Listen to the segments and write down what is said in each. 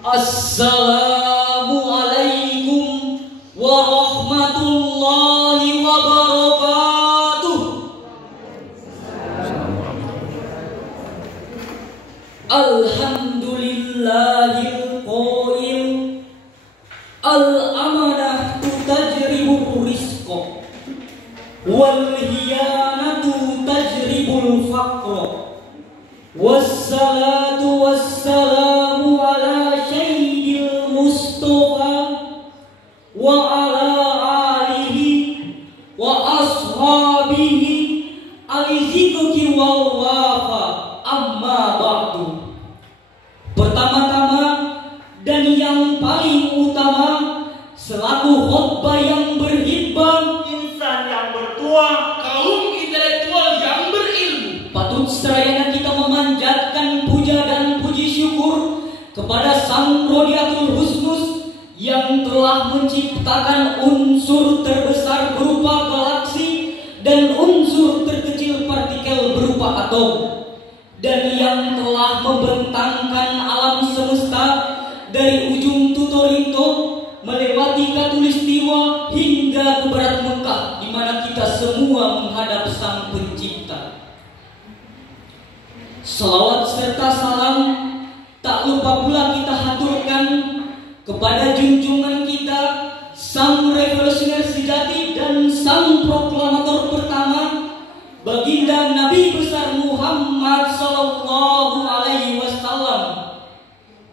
Assalamualaikum warahmatullahi wabarakatuh. Alhamdulillahil qail al-amanah tajribur rizqa wal hiyanatu tajribul faqra wassalatu wassalamu ala sayyidil mustafa wa ala alihi wa ashabihi aliziki wal wafa amma ba'du. Pertama-tama dan yang paling utama, selaku khotbah yang berhikmah, insan yang bertuah, kaum intelektual yang berilmu, patut serayana kita memanjatkan puja dan puji syukur kepada Sang Rodiatul Husnus yang telah menciptakan unsur terbesar berupa galaksi dan unsur terkecil partikel berupa atom, dan yang telah membentangkan alam semesta dari ujung Tutorinto melewati Katulistiwa hingga ke barat Mekah, di mana kita semua menghadap Sang Pencipta. Salawat serta salam tak lupa pula kita haturkan kepada junjungan kita, Sang Revolusioner sejati dan Sang Proklamator pertama, Baginda Nabi besar Muhammad sallallahu alaihi wasallam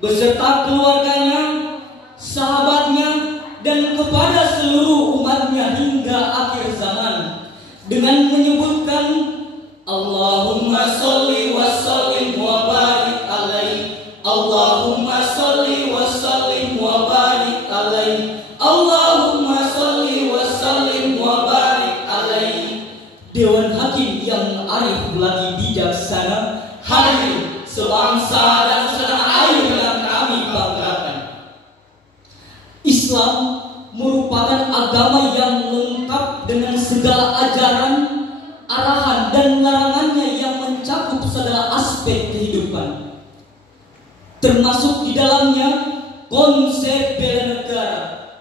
beserta keluarganya, sahabatnya, dan kepada seluruh umatnya hingga akhir zaman, dengan menyebutkan Allahumma sholli wa sallim wa barik alaihi, Allahumma sholli wa sallim wa barik alaihi, Allahumma sholli wa sallim wa barik alaihi. Dewan Hakim yang arif lagi bijaksana, hadir sebangsa dan setanah air yang kami banggakan. Islam merupakan agama yang lengkap dengan segala ajaran, arahan, dan larangannya yang mencakup segala aspek kehidupan, termasuk di dalamnya konsep bela negara.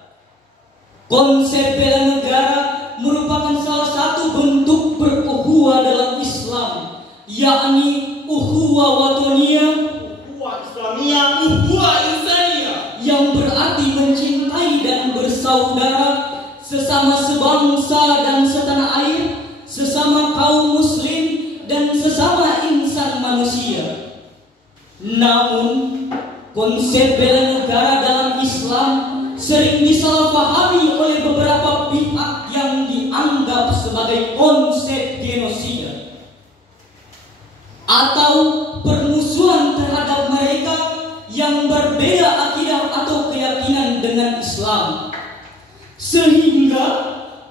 Konsep bela negara merupakan salah satu bentuk berukhuwah dalam Islam, yakni ukhuwah watoniyah, ukhuwah Islamiyah, ukhuwah insaniyah, yang berarti mencintai dan bersaudara sesama sebangsa dan setanah air, sesama kaum muslim, dan sesama insan manusia. Namun, konsep bela negara dalam Islam sering disalahpahami oleh beberapa pihak yang dianggap sebagai konsep genosida atau permusuhan terhadap mereka yang berbeda akidah atau keyakinan dengan Islam, sehingga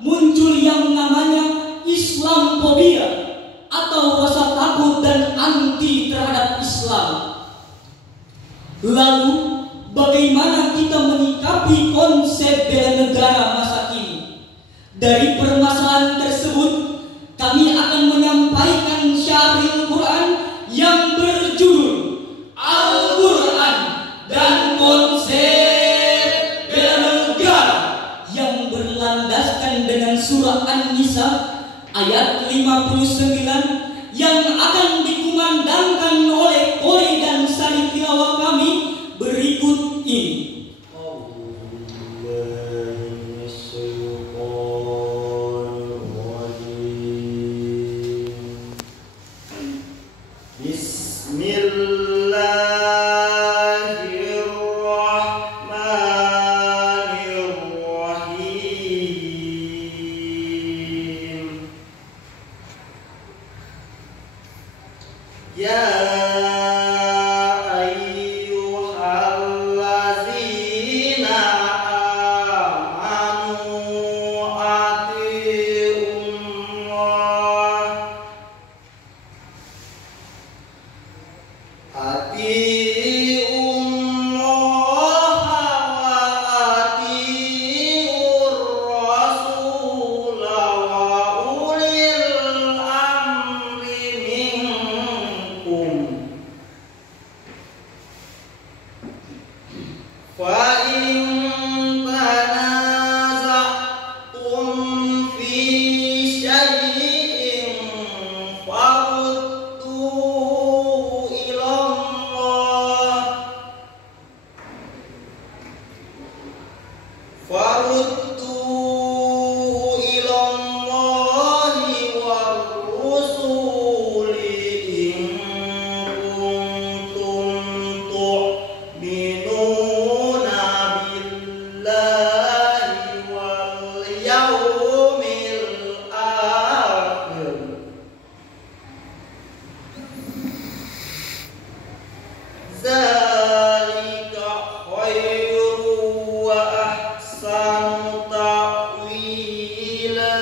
muncul yang namanya Islamfobia atau rasa takut dan anti terhadap Islam. Lalu bagaimana kita menyikapi konsep bela negara masa kini? Dari permasalahan tersebut, kami akan menyampaikan syahril Quran yang berjudul Al-Quran dan Konsep Bela Negara, yang berlandaskan dengan surah An-Nisa ayat 59, yang akan dikumandangkan oleh qori dan sari tilawah kami berikut ini. واليوم الآخر ذلك خير وأحسن تأويلا.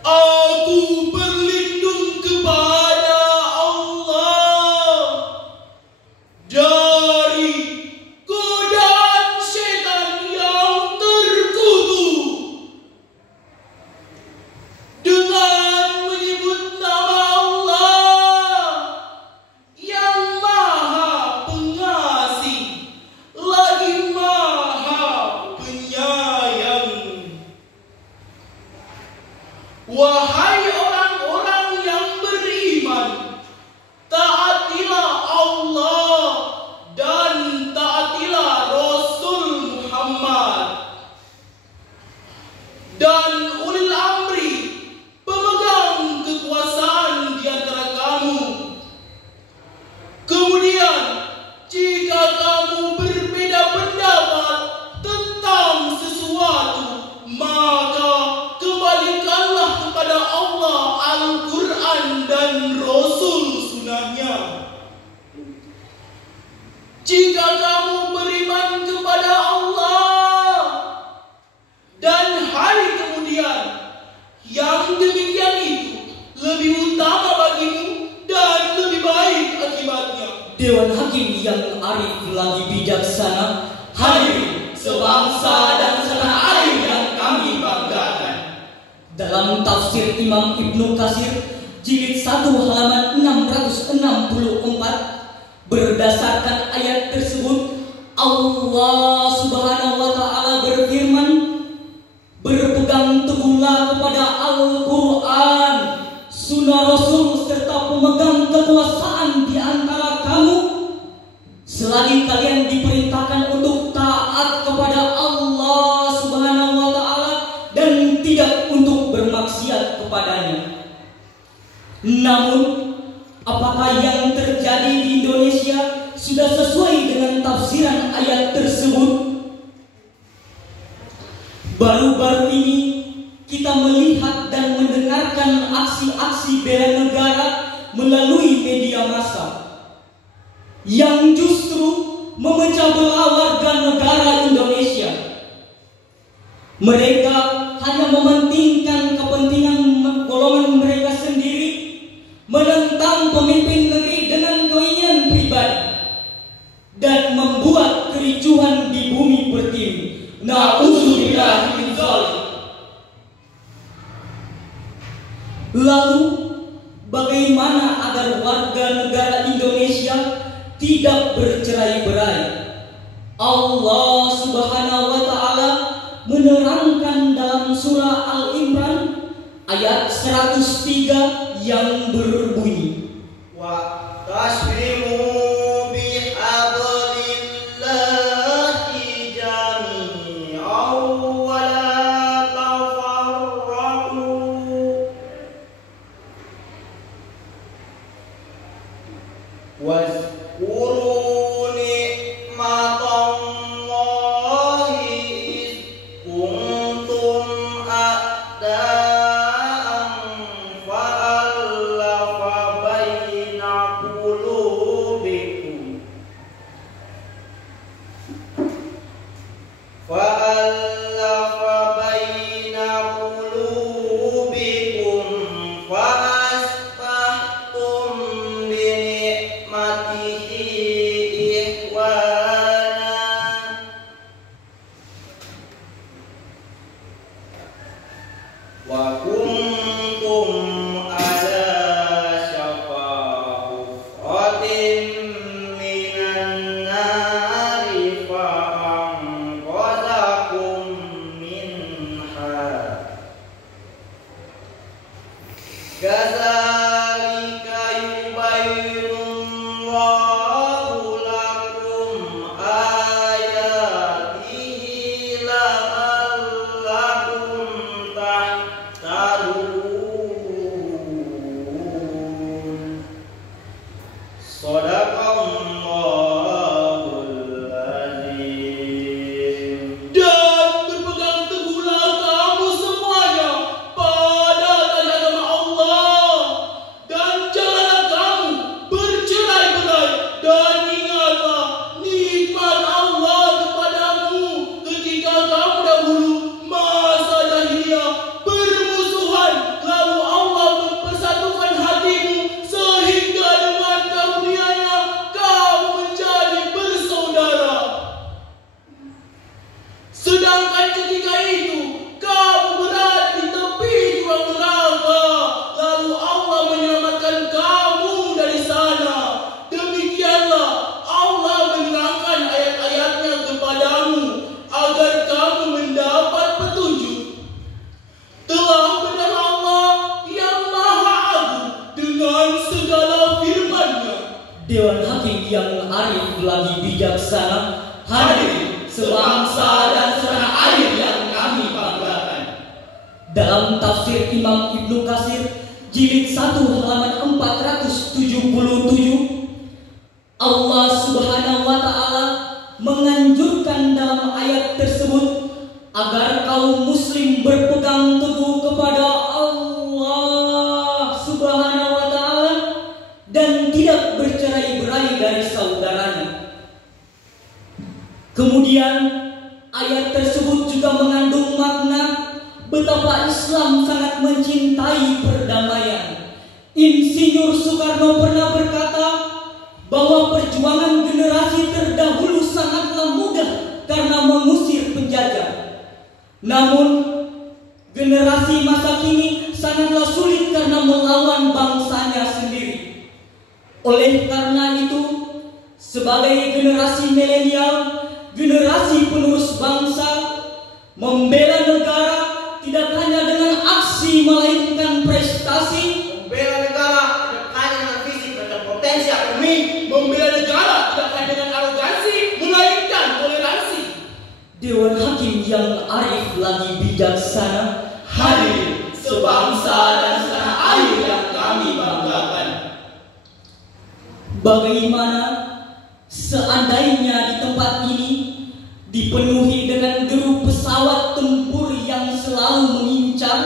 Aku berlindung kepada Allah dari godaan setan yang terkutuk dengan menyebut nama Allah yang Maha Pengasih lagi Maha Penyayang. Wahai orang-orang yang beriman, taatilah Allah dan taatilah Rasul Muhammad dan ulil amri, pemegang kekuasaan di antara kamu. Kemudian, jika kamu berbeda pendapat tentang sesuatu, maka kembalikanlah kepada Allah Al-Quran dan Rasul Sunnahnya. Jika kamu beriman kepada Allah dan hari kemudian, yang demikian itu lebih utama bagimu dan lebih baik akibatnya. Dewan Hakim yang arif lagi bijaksana, hadirin sebangsa dan setanah air yang kami banggakan. Dalam tafsir Imam Ibnu Katsir jilid 1 halaman 664, berdasarkan ayat tersebut Allah Subhanahu wa taala berfirman, berpegang teguhlah kepada Al-Quran, Sunnah Rasul serta pemegang kekuasaan di antara kamu, selagi kalian diperintahkan untuk taat kepada Allah Subhanahu wa taala dan tidak untuk bermaksiat kepadanya. Namun, apakah yang terjadi di Indonesia sudah sesuai dengan tafsiran ayat tersebut? Baru-baru ini kita melihat dan mendengarkan aksi-aksi bela negara melalui media massa yang justru memecah belah warga negara Indonesia. Mereka hanya mementingkan kepentingan golongan mereka sendiri, menentang pemimpin negeri dengan keinginan pribadi, dan membuat kericuhan di bumi pertiwi. Na'udzubillah min dzalik. Lalu, bagaimana agar warga negara Indonesia tidak bercerai-berai? Allah Subhanahu wa taala menerangkan dalam surah Al-Imran ayat 103 yang berbunyi, wa tasbihu bihablillahi jami'an wa la tafarraqu wazkuru ni'matallahi iz kuntum a'da'an fa'alafa baina qulubikum fa'asbahtum bi ni'matihi ikhwana wa kuntum ala syafa hufratin minan nari fa'anqadhakum minha kadzalika yubayyinullahu lakum ayatihi la'allakum tahtadun. Dalam tafsir Imam Ibnu Katsir jilid 1 halaman 477, Allah Subhanahu wa taala menganjurkan dalam ayat tersebut agar kaum muslim berpegang teguh kepada Allah Subhanahu wa taala dan tidak bercerai-berai dari saudaranya. Kemudian ayat tersebut juga mengandung makna betapa Islam sangat mencintai perdamaian. Insinyur Soekarno pernah berkata bahwa perjuangan generasi terdahulu sangatlah mudah karena mengusir penjajah. Namun generasi masa kini sangatlah sulit karena melawan bangsanya sendiri. Oleh karena itu, sebagai generasi milenial, generasi penerus bangsa, membela negara tidak hanya dengan aksi melainkan prestasi. Membela negara tidak hanya dengan fisik dan potensi ekonomi. Membela negara tidak hanya dengan arogansi, melainkan toleransi. Dewan Hakim yang arif lagi bijaksana Hadir sebangsa dan setanah air yang kami banggakan. Bagaimana seandainya di tempat ini dipenuhi dengan deru pesawat tempur yang selalu mengincar,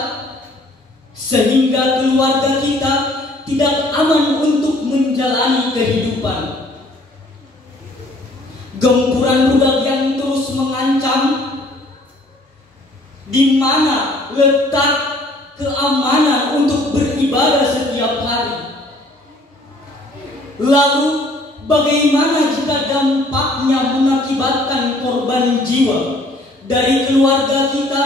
sehingga keluarga kita tidak aman untuk menjalani kehidupan. Gempuran rudal yang terus mengancam, di mana letak keamanan untuk beribadah setiap hari? Lalu bagaimana jika dampaknya mengakibatkan korban jiwa dari keluarga kita,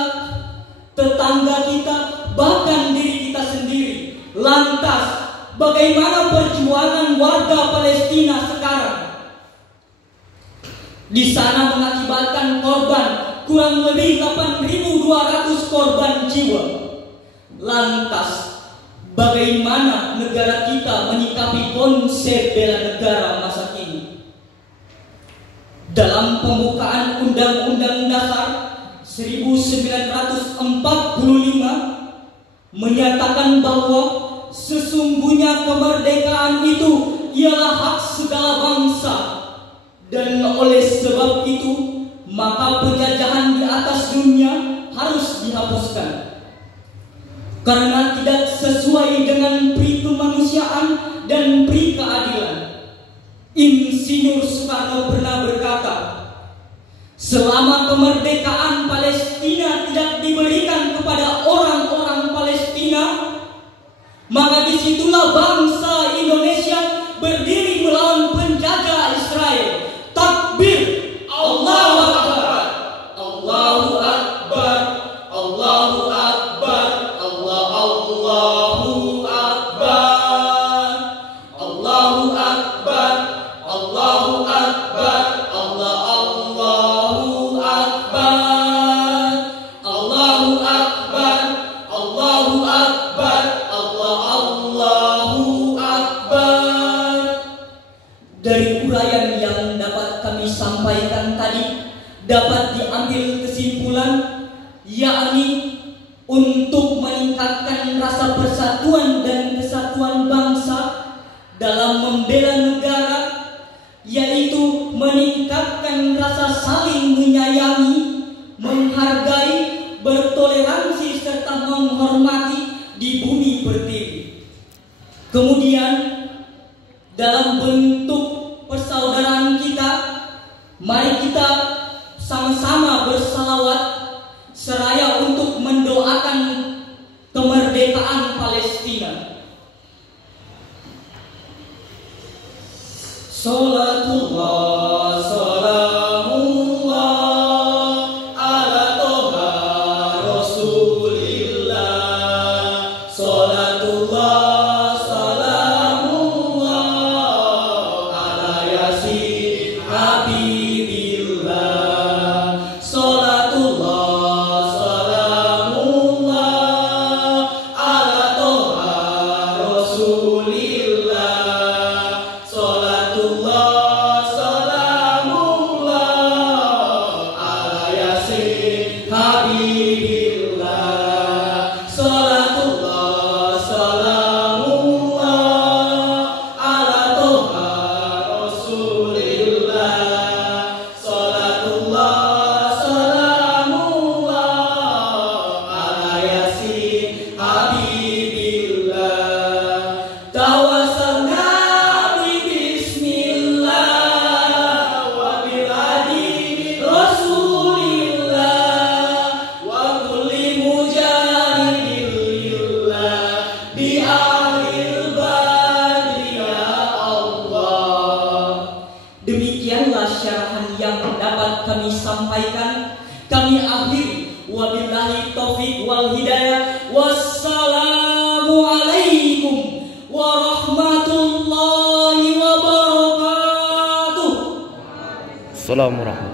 tetangga kita, bahkan diri kita sendiri? Lantas bagaimana perjuangan warga Palestina sekarang? Di sana mengakibatkan korban kurang lebih 8.200 korban jiwa. Lantas bagaimana negara kita menyikapi konsep bela negara masa kini? Dalam pembukaan Undang-Undang Dasar 1945 menyatakan bahwa sesungguhnya kemerdekaan itu ialah hak segala bangsa, dan oleh sebab itu maka penjajahan di atas dunia harus dihapuskan karena tidak sesuai dengan pri kemanusiaan dan pri keadilan. Insinyur Soekarno pernah berkata, selama kemerdekaan Palestina tidak diberikan kepada orang-orang Palestina, maka disitulah bangsa Indonesia berdiri melawan penjajah Israel. Takbir, Allahu Akbar, Allahu Akbar, Allahu Akbar, Allahu Akbar, Allahu Akbar, Allahu Akbar, Allahu Akbar, Allahu Akbar, Allahu Akbar, Allahu Akbar. Dari uraian yang dapat kami sampaikan tadi dapat diambil kesimpulan, yakni untuk meningkatkan rasa persatuan dan kesatuan bangsa dalam membela negara, yaitu meningkatkan rasa saling menyayangi, menghargai, bertoleransi serta menghormati di bumi pertiwi. Kemudian dalam bentuk persaudaraan kita, mari kita sama-sama bersalawat seraya untuk mendoakan kemerdekaan Palestina. Salatullah, salamullah ala toha Rasulillah. Salatullah, salamullah ala yasin Habibillah. Salatullah, salamullah ala toha taufik wal hidayah. Wassalamualaikum warahmatullahi wabarakatuh. Assalamualaikum.